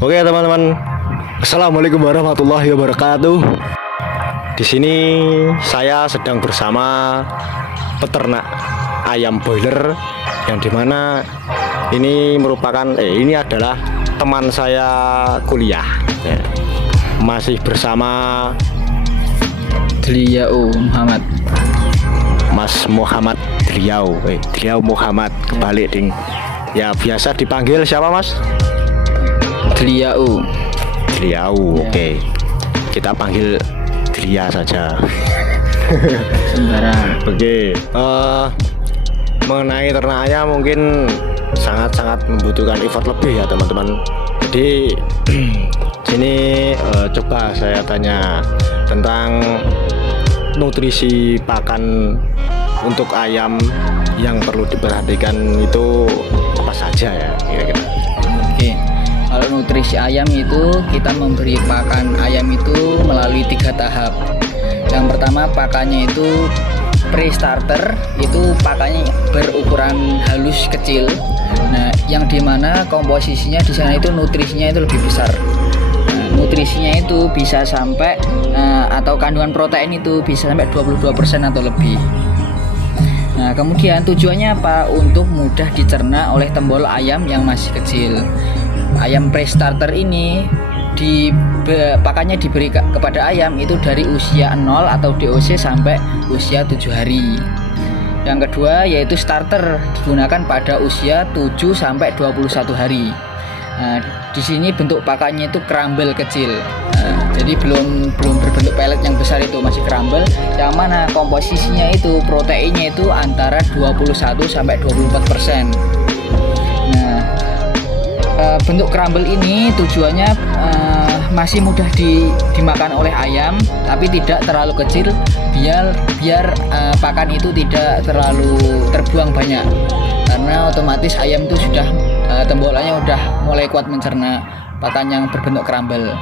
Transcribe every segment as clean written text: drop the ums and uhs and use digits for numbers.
Oke teman-teman, assalamualaikum warahmatullahi wabarakatuh. Di sini saya sedang bersama peternak ayam broiler yang dimana ini merupakan ini adalah teman saya kuliah. Ya. Masih bersama Dliau Muhammad, Mas Muhammad Dliau, Dliau Muhammad kebalik ding. Ya biasa dipanggil siapa Mas? Dliau. Dliau, ya. Oke. Kita panggil Dlia saja. Sembarang. Oke. Mengenai ternak ayam mungkin sangat-sangat membutuhkan effort lebih ya teman-teman. Jadi sini coba saya tanya tentang nutrisi pakan untuk ayam yang perlu diperhatikan itu apa saja ya kira-kira. Oke. Kalau nutrisi ayam itu kita memberi pakan ayam itu melalui 3 tahap. Yang pertama pakannya itu pre-starter, itu pakannya berukuran halus kecil. Nah, yang dimana komposisinya di sana itu nutrisinya itu lebih besar. Nah, nutrisinya itu bisa sampai atau kandungan protein itu bisa sampai 22% atau lebih. Nah, kemudian tujuannya apa? Untuk mudah dicerna oleh tembol ayam yang masih kecil. Ayam pre-starter ini pakannya diberi kepada ayam itu dari usia 0 atau DOC sampai usia 7 hari. Yang kedua yaitu starter, digunakan pada usia 7 sampai 21 hari. Nah, di sini bentuk pakannya itu crumble kecil. Jadi belum berbentuk pelet yang besar, itu masih crumble, yang mana komposisinya itu proteinnya itu antara 21 sampai 24%. Nah, bentuk crumble ini tujuannya masih mudah dimakan oleh ayam, tapi tidak terlalu kecil biar pakan itu tidak terlalu terbuang banyak, karena otomatis ayam itu sudah tembolannya udah mulai kuat mencerna pakan yang berbentuk crumble.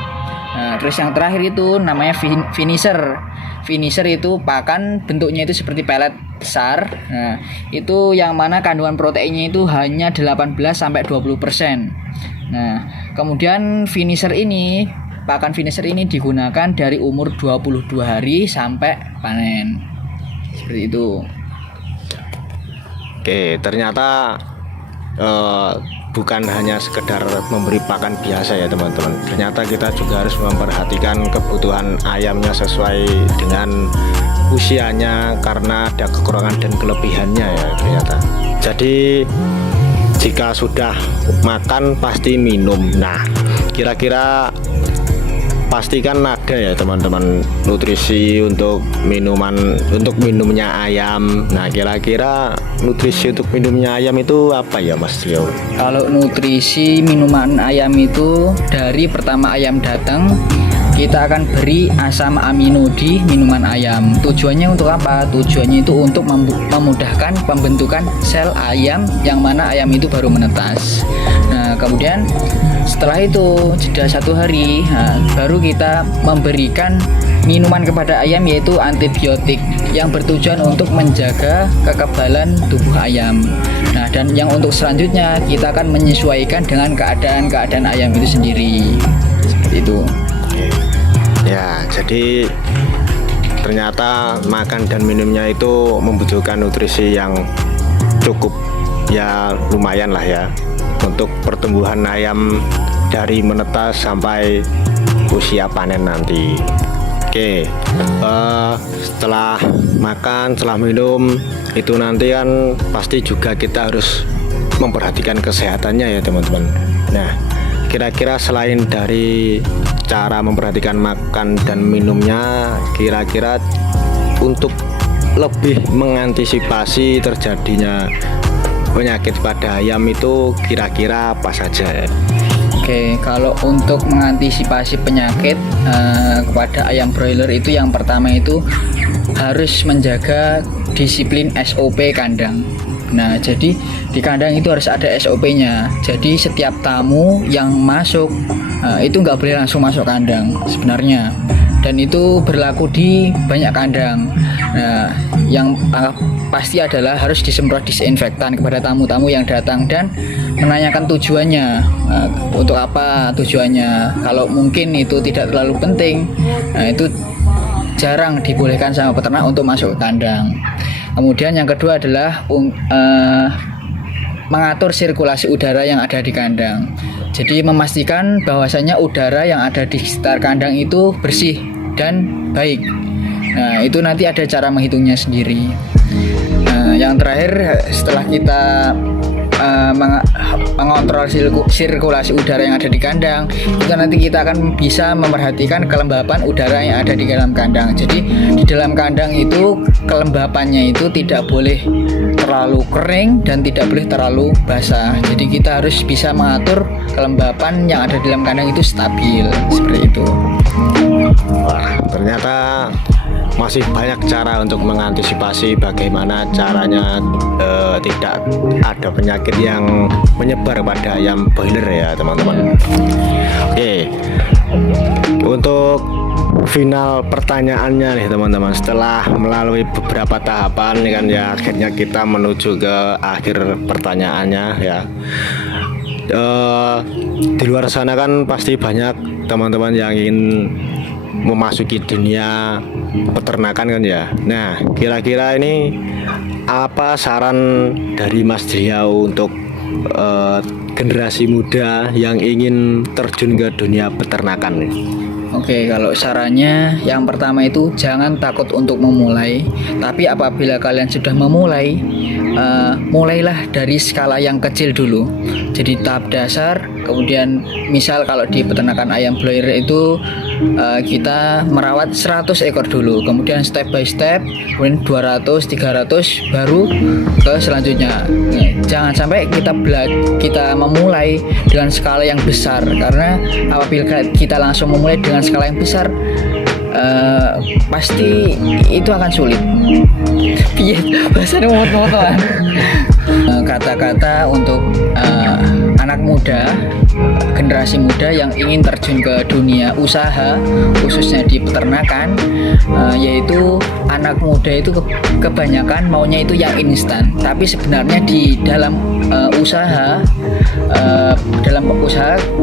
Nah, terus yang terakhir itu namanya finisher. Finisher itu pakan bentuknya itu seperti pelet besar. Nah, itu yang mana kandungan proteinnya itu hanya 18 sampai 20%. Nah, kemudian pakan finisher ini digunakan dari umur 22 hari sampai panen. Seperti itu. Oke, ternyata bukan hanya sekedar memberi pakan biasa ya teman-teman. Ternyata kita juga harus memperhatikan kebutuhan ayamnya sesuai dengan usianya, karena ada kekurangan dan kelebihannya ya ternyata. Jadi jika sudah makan pasti minum. Nah, kira-kira pastikan ada ya teman-teman nutrisi untuk minumnya ayam. Nah, kira-kira nutrisi untuk minumnya ayam itu apa ya Mas Tio? Kalau nutrisi minuman ayam itu dari pertama ayam datang kita akan beri asam amino di minuman ayam. Tujuannya untuk apa? Tujuannya itu untuk memudahkan pembentukan sel ayam yang mana ayam itu baru menetas. Nah, kemudian setelah itu jeda 1 hari, baru kita memberikan minuman kepada ayam yaitu antibiotik yang bertujuan untuk menjaga kekebalan tubuh ayam. Nah, dan yang untuk selanjutnya kita akan menyesuaikan dengan keadaan ayam itu sendiri. Seperti itu. Ya, jadi ternyata makan dan minumnya itu membutuhkan nutrisi yang cukup, ya lumayan lah ya, untuk pertumbuhan ayam dari menetas sampai usia panen nanti. Oke, setelah makan, setelah minum itu nanti kan pasti juga kita harus memperhatikan kesehatannya ya teman-teman. Nah, kira-kira selain dari cara memperhatikan makan dan minumnya, kira-kira untuk lebih mengantisipasi terjadinya penyakit pada ayam itu kira-kira apa saja ya? Oke, kalau untuk mengantisipasi penyakit kepada ayam broiler itu yang pertama itu harus menjaga disiplin SOP kandang. Nah, jadi di kandang itu harus ada SOP-nya. Jadi setiap tamu yang masuk itu nggak boleh langsung masuk kandang sebenarnya. Dan itu berlaku di banyak kandang. Nah, yang pasti adalah harus disemprot disinfektan kepada tamu-tamu yang datang dan menanyakan tujuannya, untuk apa tujuannya. Kalau mungkin itu tidak terlalu penting, nah itu jarang dibolehkan sama peternak untuk masuk ke kandang. Kemudian yang kedua adalah mengatur sirkulasi udara yang ada di kandang. Jadi memastikan bahwasanya udara yang ada di sekitar kandang itu bersih dan baik. Nah, itu nanti ada cara menghitungnya sendiri. Nah, yang terakhir, setelah kita mengontrol sirkulasi udara yang ada di kandang, itu nanti kita akan bisa memperhatikan kelembapan udara yang ada di dalam kandang. Jadi di dalam kandang itu kelembapannya itu tidak boleh terlalu kering dan tidak boleh terlalu basah. Jadi kita harus bisa mengatur kelembapan yang ada di dalam kandang itu stabil, seperti itu. Wah, ternyata masih banyak cara untuk mengantisipasi bagaimana caranya tidak ada penyakit yang menyebar pada ayam broiler ya teman-teman. Oke, untuk final pertanyaannya nih teman-teman, setelah melalui beberapa tahapan kan ya, akhirnya kita menuju ke akhir pertanyaannya ya. Di luar sana kan pasti banyak teman-teman yang ingin memasuki dunia peternakan kan ya. Nah, kira-kira ini apa saran dari Mas Driau untuk generasi muda yang ingin terjun ke dunia peternakan nih? Oke, kalau sarannya yang pertama itu jangan takut untuk memulai. Tapi apabila kalian sudah memulai, mulailah dari skala yang kecil dulu. Jadi tahap dasar, kemudian misal kalau di peternakan ayam broiler itu kita merawat 100 ekor dulu, kemudian step by step, kemudian 200, 300, baru ke selanjutnya. Nah, jangan sampai kita memulai dengan skala yang besar, karena apabila kita langsung memulai dengan skala yang besar, pasti itu akan sulit. Iya, bahasanya moto-motoan. Kata-kata untuk anak muda, generasi muda yang ingin terjun ke dunia usaha, khususnya di peternakan, yaitu anak muda itu kebanyakan maunya itu yang instan. Tapi sebenarnya di dalam usaha,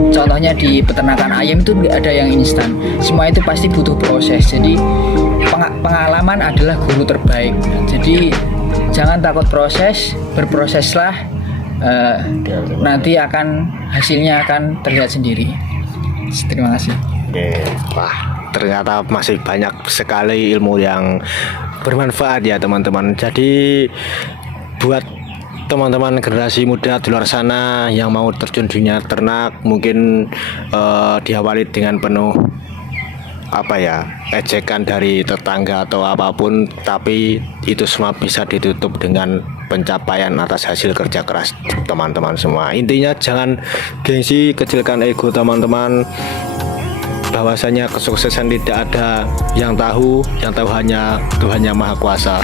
contohnya di peternakan ayam itu nggak ada yang instan. Semua itu pasti butuh proses. Jadi pengalaman adalah guru terbaik. Jadi jangan takut proses, berproseslah. Nanti hasilnya akan terlihat sendiri. Terima kasih. Oke, wah, ternyata masih banyak sekali ilmu yang bermanfaat ya teman-teman. Jadi buat teman-teman generasi muda di luar sana yang mau terjun dunia ternak, mungkin diawali dengan penuh ejekan dari tetangga atau apapun, tapi itu semua bisa ditutup dengan pencapaian atas hasil kerja keras teman-teman semua. Intinya jangan gengsi, kecilkan ego teman-teman, bahwasanya kesuksesan tidak ada yang tahu hanya Tuhan Yang Maha Kuasa.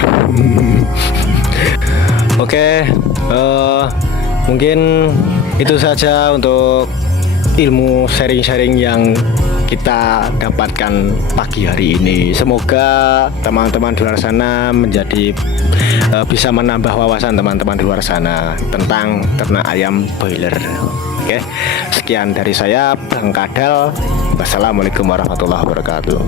Oke, mungkin itu saja untuk ilmu sharing-sharing yang kita dapatkan pagi hari ini. Semoga teman-teman di luar sana bisa menambah wawasan teman-teman di luar sana tentang ternak ayam broiler. Oke, sekian dari saya, Bang Kadal. Wassalamualaikum warahmatullahi wabarakatuh.